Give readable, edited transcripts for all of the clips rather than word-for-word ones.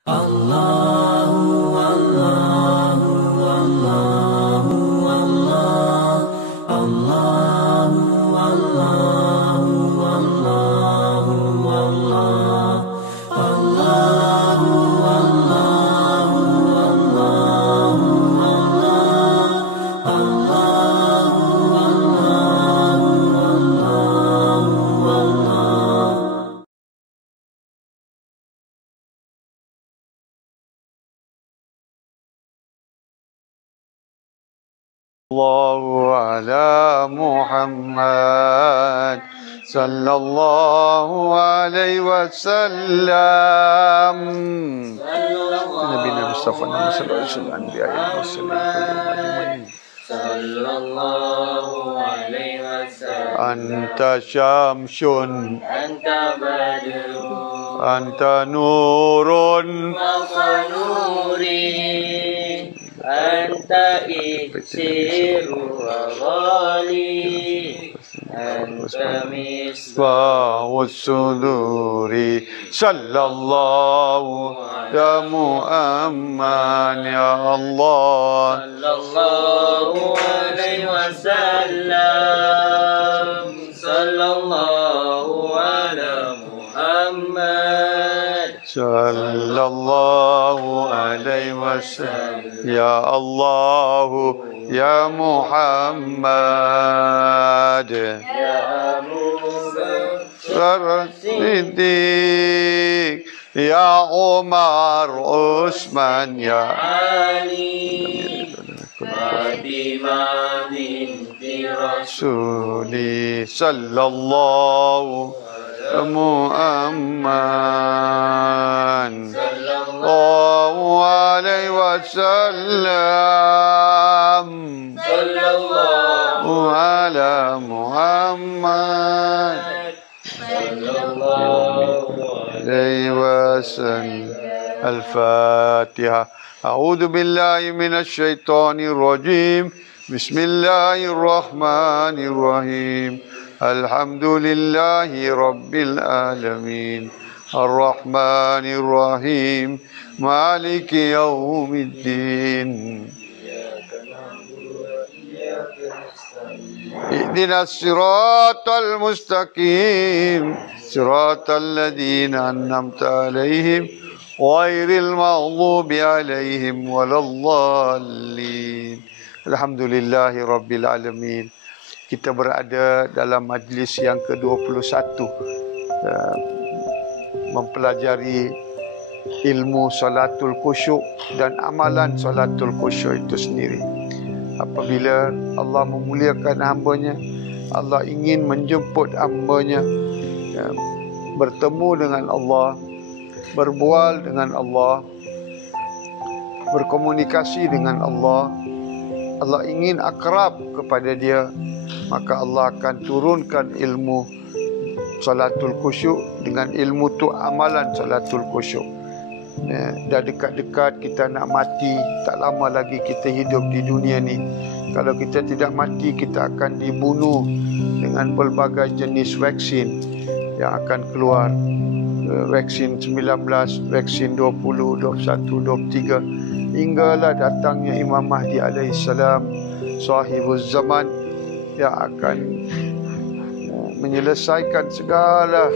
الله على محمد صلى الله عليه وسلم نبينا مصطفى صلى الله عليه وسلم صلى الله عليه وسلم أنت شمس أنت بدر أنت نور فوق نوري أنت إكسير وغالي أنت مصباح الصدور صلى الله يا محمد يا الله صلى الله عليه وسلم صلى الله على محمد صلى الله عليه وسلم يا الله يا محمد يا أبو بكر الصديق يا عمر عثمان يا علي فاطمة بنت رسولي صلى الله على محمد صلى الله عليه وسلم صلى الله على محمد صلى الله عليه وسلم الفاتحة أعوذ بالله من الشيطان الرجيم بسم الله الرحمن الرحيم الحمد لله رب العالمين الرحمن الرحيم مالك يوم الدين اهدنا الصراط المستقيم صراط الذين أنعمت عليهم غير المغضوب عليهم ولا الضالين. Alhamdulillahi Rabbil Alamin. Kita berada dalam majlis yang ke-21 mempelajari ilmu salatul khusyuk dan amalan salatul khusyuk itu sendiri. Apabila Allah memuliakan hamba-Nya, Allah ingin menjemput hamba-Nya bertemu dengan Allah, berbual dengan Allah, berkomunikasi dengan Allah. Allah ingin akrab kepada dia, maka Allah akan turunkan ilmu salatul khusyuk dengan ilmu tu amalan salatul khusyuk. Dah dekat-dekat kita nak mati, tak lama lagi kita hidup di dunia ni. Kalau kita tidak mati, kita akan dibunuh dengan pelbagai jenis vaksin yang akan keluar. Vaksin 19, vaksin 20, 21, 23, hinggalah datangnya Imam Mahdi alaihissalam, sahibuz zaman, yang akan menyelesaikan segala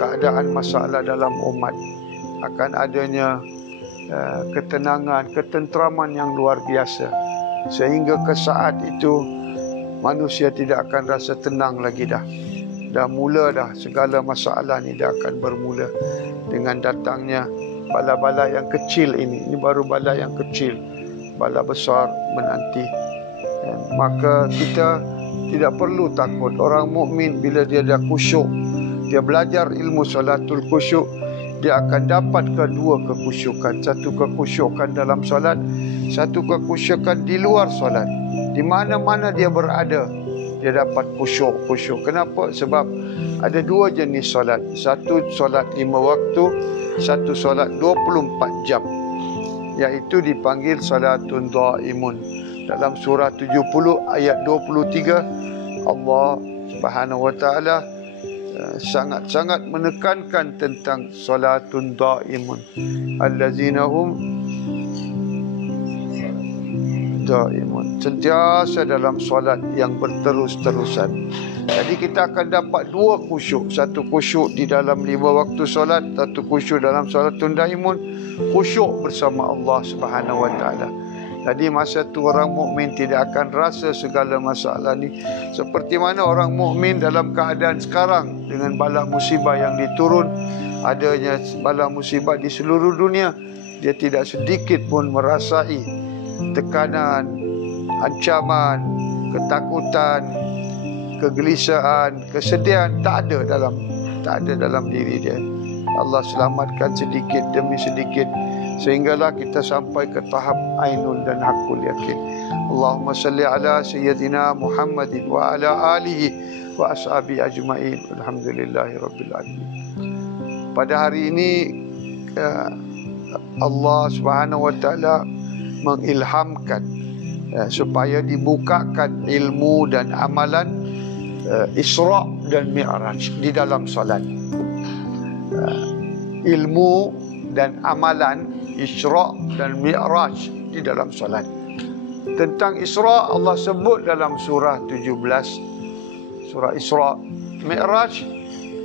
keadaan masalah dalam umat. Akan adanya ketenangan, ketenteraman yang luar biasa, sehingga ke saat itu manusia tidak akan rasa tenang lagi dah. Dah mula dah segala masalah ni dah akan bermula dengan datangnya bala-bala yang kecil ini. Ini baru bala yang kecil, bala besar menanti. Maka kita tidak perlu takut. Orang mukmin bila dia dah khusyuk, dia belajar ilmu salatul khusyuk, dia akan dapat kedua kekhusyukan. Satu kekhusyukan dalam solat, satu kekhusyukan di luar solat. Di mana-mana dia berada, dia dapat khusyuk. Kenapa? Sebab ada dua jenis solat. Satu solat 5 waktu, satu solat 24 jam, iaitu dipanggil salatun dhaimun. Dalam surah 70 ayat 23, Allah Subhanahu wa taala sangat-sangat menekankan tentang solatun daimun. Allazina hum daimun, sentiasa dalam solat yang berterus-terusan. Jadi kita akan dapat dua khusyuk. Satu khusyuk di dalam 5 waktu solat, satu khusyuk dalam solatun daimun, khusyuk bersama Allah Subhanahu wa taala. Jadi masa tu orang mukmin tidak akan rasa segala masalah ni seperti mana orang mukmin dalam keadaan sekarang dengan bala musibah yang diturun, adanya bala musibah di seluruh dunia, dia tidak sedikit pun merasai tekanan, ancaman, ketakutan, kegelisahan, kesedihan. Tak ada dalam diri dia. Allah selamatkan sedikit demi sedikit sehinggalah kita sampai ke tahap ainul dan hakul yakin. Allahumma salli ala sayyidina Muhammadin wa ala alihi wa ashabi ajma'in. Alhamdulillahi rabbil alamin. Pada hari ini Allah Subhanahu wa taala mengilhamkan supaya dibukakan ilmu dan amalan Isra dan Mi'raj di dalam solat. Ilmu dan amalan Isra dan Mi'raj di dalam solat. Tentang Isra Allah sebut dalam surah 17, surah Isra. Mi'raj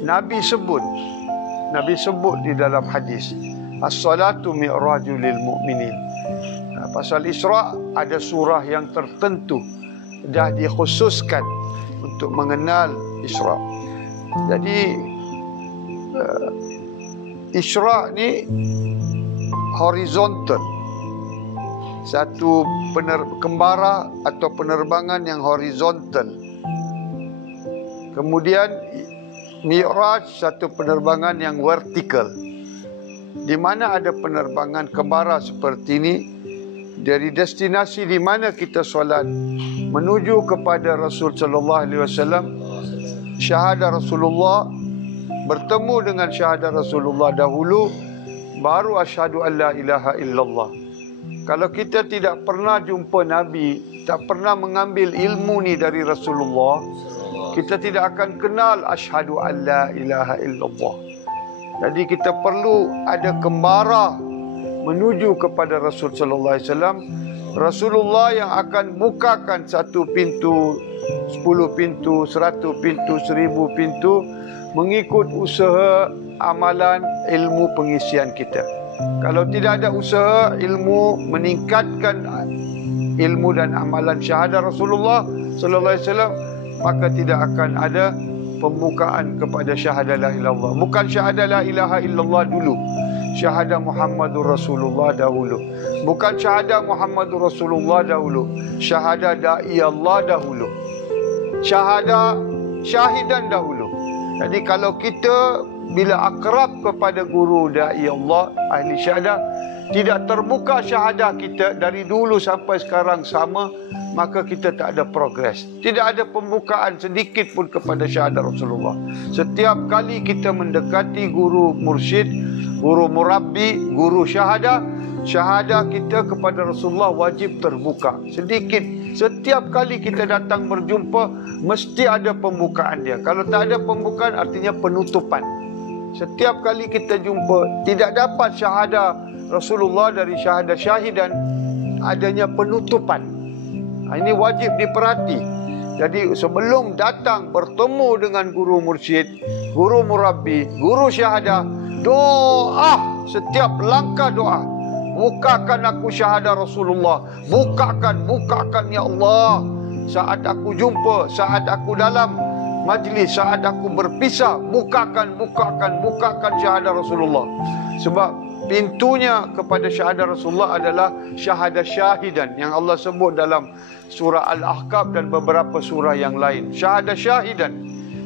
Nabi sebut di dalam hadis, as-salatu mi'rajul lil mu'minin. Pasal Isra ada surah yang tertentu dah dikhususkan untuk mengenal Isra. Jadi Isra ni horizontal, satu kembara atau penerbangan yang horizontal. Kemudian Mi'raj satu penerbangan yang vertikal. Di mana ada penerbangan kembara seperti ini, dari destinasi di mana kita solat menuju kepada Rasul sallallahu alaihi wasallam, syahadah Rasulullah, bertemu dengan syahadah Rasulullah dahulu, baru asyhadu an la ilaha illallah. Kalau kita tidak pernah jumpa Nabi, tak pernah mengambil ilmu ni dari Rasulullah, kita tidak akan kenal asyhadu an la ilaha illallah. Jadi kita perlu ada kembara menuju kepada Rasul sallallahu alaihi wasallam. Rasulullah yang akan bukakan satu pintu, 10 pintu, 100 pintu, 1000 pintu, mengikut usaha amalan ilmu pengisian kita. Kalau tidak ada usaha ilmu meningkatkan ilmu dan amalan syahadah Rasulullah sallallahu alaihi wasallam, maka tidak akan ada pembukaan kepada syahadah la ilaha illallah. Bukan syahadah la ilaha illallah dulu, syahadah Muhammadur Rasulullah dahulu. Bukan syahadah Muhammadur Rasulullah dahulu, syahadah da'i Allah dahulu, syahadah syahidan dahulu. Jadi kalau kita bila akrab kepada guru da'i Allah, ahli syahadah, tidak terbuka syahadah kita dari dulu sampai sekarang sama, maka kita tak ada progres. Tidak ada pembukaan sedikit pun kepada syahadah Rasulullah. Setiap kali kita mendekati guru mursyid, guru murabbi, guru syahadah, syahadah kita kepada Rasulullah wajib terbuka. Sedikit, setiap kali kita datang berjumpa, mesti ada pembukaan dia. Kalau tak ada pembukaan, artinya penutupan. Setiap kali kita jumpa, tidak dapat syahadah Rasulullah dari syahadah syahidan, adanya penutupan. Ini wajib diperhati. Jadi sebelum datang bertemu dengan guru mursyid, guru murabbi, guru syahadah, doa, setiap langkah doa. Bukakan aku syahadah Rasulullah. Bukakan ya Allah. Saat aku jumpa, saat aku dalam majlis, saat aku berpisah, bukakan syahadah Rasulullah. Sebab pintunya kepada syahadah Rasulullah adalah syahadah syahidan yang Allah sebut dalam surah Al-Ahqaf dan beberapa surah yang lain. Syahadah syahidan,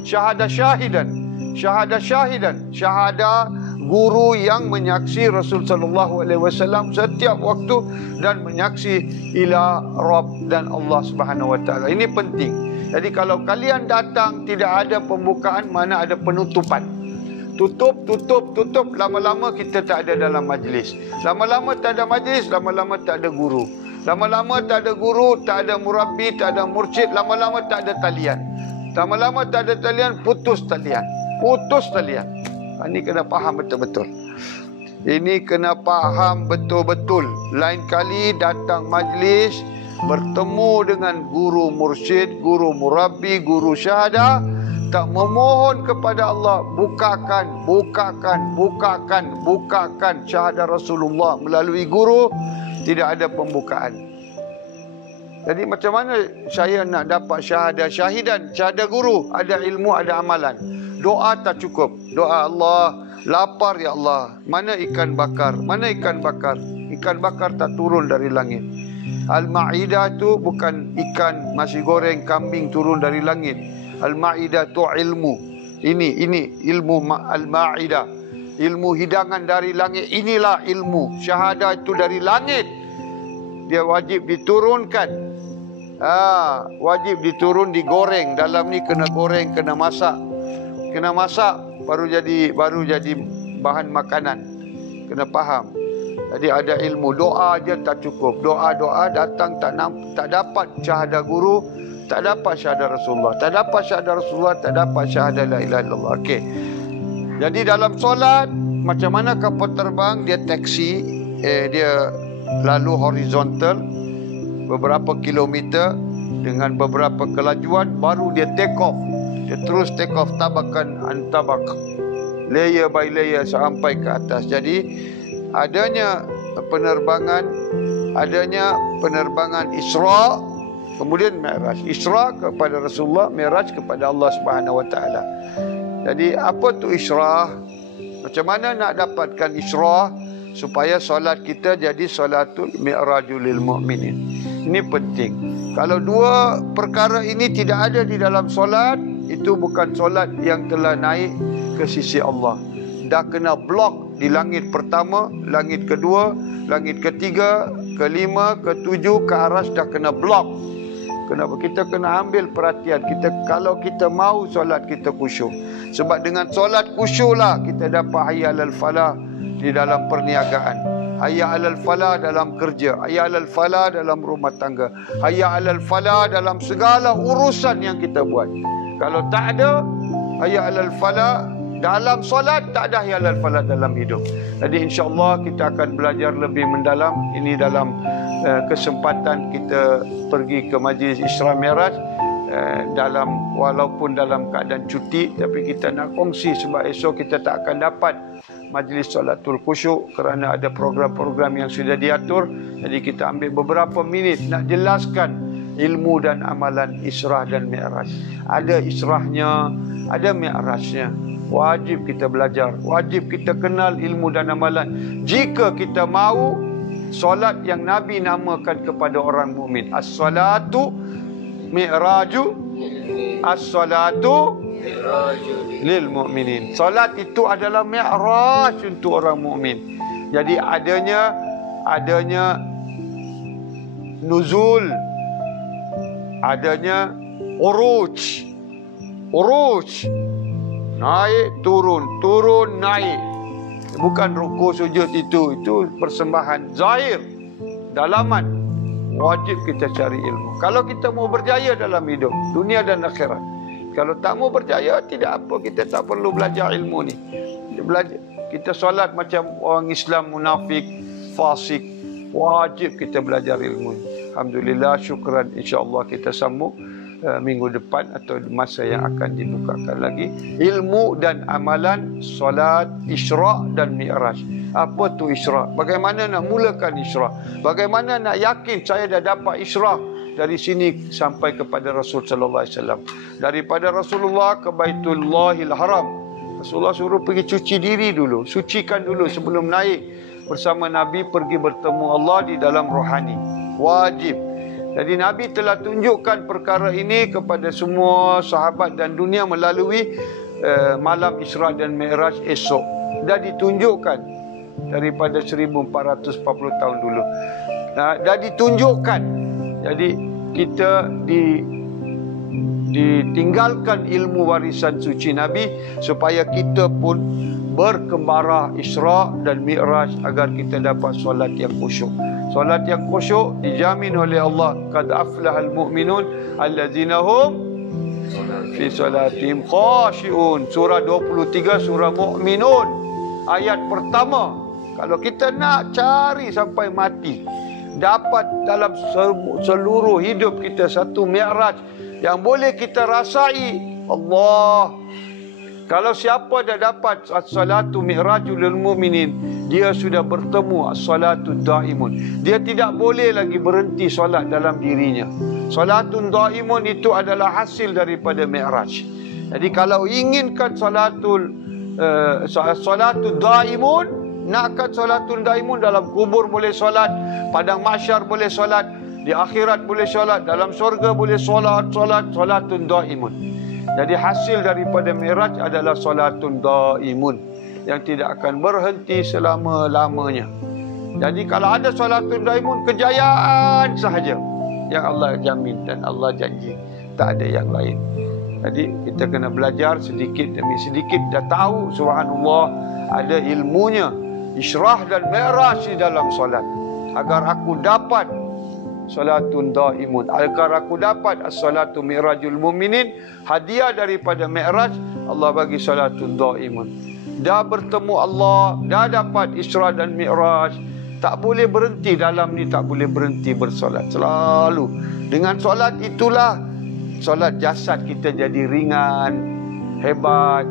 syahadah syahidan, syahadah syahidan, syahadah guru yang menyaksi Rasul sallallahu alaihi wasallam setiap waktu dan menyaksi ila Rabb dan Allah Subhanahu wa taala. Ini penting. Jadi kalau kalian datang tidak ada pembukaan, mana ada penutupan. Tutup, lama-lama kita tak ada dalam majlis. Lama-lama tak ada majlis, lama-lama tak ada guru. Lama-lama tak ada guru, tak ada murabbi, tak ada mursyid, lama-lama tak ada talian. Lama-lama tak ada talian, putus talian. putus talian. Ini kena faham betul-betul. Ini kena faham betul-betul. Lain kali datang majlis, bertemu dengan guru mursyid, guru murabbi, guru syahadah, tak memohon kepada Allah, bukakan syahadah Rasulullah melalui guru, tidak ada pembukaan. Jadi macam mana saya nak dapat syahadah syahidan, syahadah guru? Ada ilmu, ada amalan. Doa tak cukup. Doa Allah, lapar ya Allah. Mana ikan bakar? Mana ikan bakar? Ikan bakar tak turun dari langit. Al-Ma'idah tu bukan ikan nasi goreng kambing turun dari langit. Al-Ma'idah tu ilmu. Ini ilmu Al-Ma'idah. Ilmu hidangan dari langit. Inilah ilmu. Syahadah itu dari langit. Dia wajib diturunkan. Wajib diturun, digoreng. Dalam ni kena goreng, kena masak. Kena masak baru jadi bahan makanan. Kena faham. Jadi ada ilmu. Doa aja tak cukup. Doa datang tak dapat syahadah guru, tak dapat syahadah Rasulullah. Tak dapat syahadah Rasulullah, tak dapat syahadah la ilaha illallah. Okey. Jadi dalam solat, macam mana kapal terbang, dia taksi, dia lalu horizontal beberapa kilometer dengan beberapa kelajuan, baru dia take off. Dia terus take off, tabakan antabak, layer by layer sampai ke atas. Jadi adanya penerbangan Isra, kemudian Mi'raj. Isra kepada Rasulullah, Mi'raj kepada Allah Subhanahu Wa Taala. Jadi apa tu Isra? Macam mana nak dapatkan Isra supaya solat kita jadi solatul Mi'rajul lil mu'minin? Ini penting. Kalau dua perkara ini tidak ada di dalam solat, itu bukan solat yang telah naik ke sisi Allah. Dah kena blok di langit pertama, langit kedua, langit ketiga, kelima, ketujuh, ke aras dah kena blok. Kenapa? Kita kena ambil perhatian. Kalau kita mau solat kita khusyuk. Sebab dengan solat khusyuk lah kita dapat hayya alal falah di dalam perniagaan, hayya alal falah dalam kerja, hayya alal falah dalam rumah tangga, hayya alal falah dalam segala urusan yang kita buat. Kalau tak ada hayya alal falah dalam solat, tak ada hayya alal falah dalam hidup. Jadi insya-Allah kita akan belajar lebih mendalam ini dalam kesempatan kita pergi ke majlis Isra Mi'raj, walaupun dalam keadaan cuti, tapi kita nak kongsi sebab esok kita tak akan dapat majlis solatul khusyuk kerana ada program-program yang sudah diatur. Jadi kita ambil beberapa minit nak jelaskan ilmu dan amalan Isra dan Mi'raj. Ada Israhnya, ada Mi'rajnya. Wajib kita belajar, wajib kita kenal ilmu dan amalan. Jika kita mahu solat yang Nabi namakan kepada orang mukmin, as-salatu mi'raju, as-salatu lil mu'minin. Solat itu adalah mi'raj untuk orang mukmin. Jadi adanya nuzul, adanya uruj, naik turun, turun naik. Bukan rukuk sujud itu persembahan zahir, dalaman. Wajib kita cari ilmu. Kalau kita mau berjaya dalam hidup dunia dan akhirat. Kalau tak mau berjaya, tidak apa, kita tak perlu belajar ilmu ni. Kita solat macam orang Islam munafik, fasik. Wajib kita belajar ilmu ni. Alhamdulillah, syukran. InsyaAllah kita sambung minggu depan atau masa yang akan dibukakan lagi ilmu dan amalan solat Isra dan Mi'raj. Apa tu Isra? Bagaimana nak mulakan Isra? Bagaimana nak yakin saya dah dapat Isra dari sini sampai kepada Rasul sallallahu alaihi wasallam? Daripada Rasulullah ke Baitullahil Haram, Rasulullah suruh pergi cuci diri dulu, sucikan dulu sebelum naik bersama Nabi pergi bertemu Allah di dalam rohani. Wajib. Jadi Nabi telah tunjukkan perkara ini kepada semua sahabat dan dunia melalui malam Isra dan Mi'raj esok. Dah ditunjukkan daripada 1440 tahun dulu. Dah ditunjukkan. Jadi kita ditinggalkan ilmu warisan suci Nabi supaya kita pun berkembara Isra dan Mi'raj agar kita dapat solat yang khusyuk. Solat yang khusyuk dijamin oleh Allah, qad aflahal mu'minun allazina hum fi salatihim khashi'un. Surah 23 surah Mu'minun ayat pertama. Kalau kita nak cari sampai mati, dapat dalam seluruh hidup kita satu mi'raj yang boleh kita rasai Allah. Kalau siapa dah dapat as-salatu mi'rajul lil mu'minin, dia sudah bertemu as-salatu daimun. Dia tidak boleh lagi berhenti solat dalam dirinya. Salatun daimun itu adalah hasil daripada mi'raj. Jadi kalau inginkan salatu daimun, nakkan salatul daimun, dalam kubur boleh solat, padang mahsyar boleh solat, di akhirat boleh solat, dalam syurga boleh salatun daimun. Jadi hasil daripada mi'raj adalah salatun daimun yang tidak akan berhenti selama-lamanya. Jadi kalau ada salatun daimun, kejayaan sahaja yang Allah jamin dan Allah janji, tak ada yang lain. Jadi kita kena belajar sedikit demi sedikit. Dah tahu subhanallah ada ilmunya Isyrah dan Mi'raj di dalam solat, agar aku dapat salatun daimun, agar aku dapat as-salatu mi'rajul mu'minin. Hadiah daripada Mi'raj, Allah bagi salatun daimun. Dah bertemu Allah, dah dapat Isra dan Mi'raj, tak boleh berhenti dalam ni, tak boleh berhenti bersolat selalu. Dengan solat itulah solat jasad kita jadi ringan, hebat,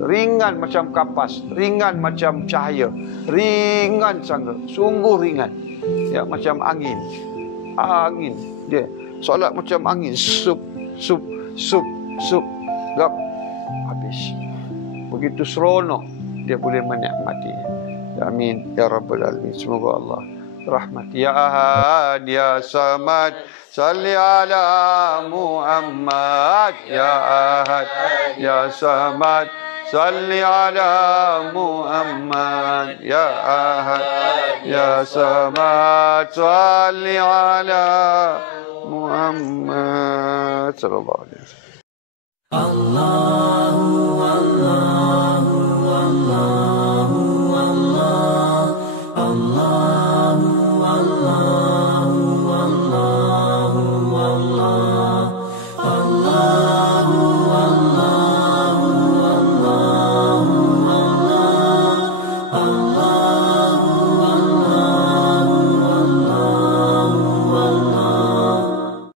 ringan macam kapas, ringan macam cahaya, ringan sangat, sungguh ringan. Ya, macam angin. Angin dia. Solat macam angin, sup gap, habis. Begitu seronok dia boleh menikmatinya. Amin ya rabbal alamin. Semoga Allah rahmati. Ya Ahad ya Samad, salli ala Muhammad. Ya Ahad ya Samad, salli ala Muhammad. Ya Ahad ya Samad, salli ala Muhammad sallallahu alaihi wasallam. Allah